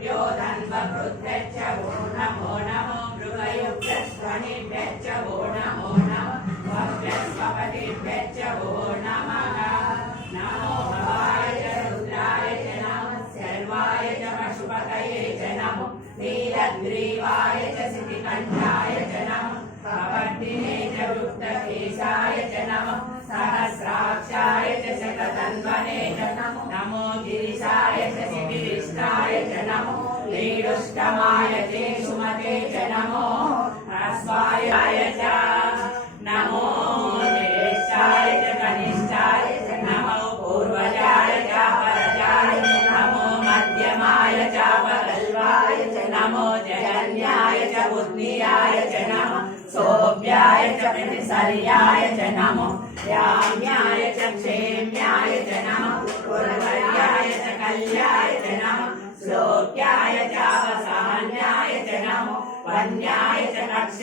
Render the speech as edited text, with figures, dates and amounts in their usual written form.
गुरुभ्यो धन्वकृद्भ्यश्च वो नमो नमो मृगयुक्तस्वनिभ्यश्च वो नमो नमः भव्यस्वपतिभ्यश्च वो नमः नमो भवाय च रुद्राय च नमः सर्वाय च पशुपतये च नमो नीलग्रीवाय च सिद्धिकण्ठाय च नमः कपर्दिने च वृत्तकेशाय च नमः सहस्राक्षाय च शततन्वने च नमो नमो गिरिशाय च शिबिरिष्टाय च नमो लीडुष्टमाय च सुमते च नमो ह्रस्वाय च नमो ज्येष्ठाय च कनिष्ठाय च नमो पूर्वजाय च परजाय च नमो मध्यमाय च परल्वाय च नमो जगन्याय च बुद्धियाय च नमः सोभ्याय च प्रतिसर्याय च नमो याम्याय च क्षेम्याय च नमः पुरवर्याय च कल्याय च नमः श्लोक्याय च वसान्याय च नमो वन्याय च कक्षा